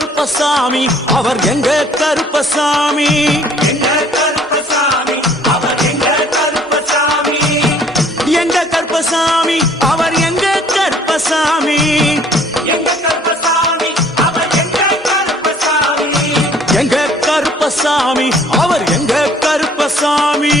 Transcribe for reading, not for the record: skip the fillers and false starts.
கருப்பசாமி அவர் எங்க கருப்பசாமி எங்க கருப்பசாமி அவர் எங்க கருப்பசாமி எங்க கருப்பசாமி அவர் எங்க கருப்பசாமி எங்க கருப்பசாமி அவர் எங்க கருப்பசாமி எங்க கருப்பசாமி அவர் எங்க கருப்பசாமி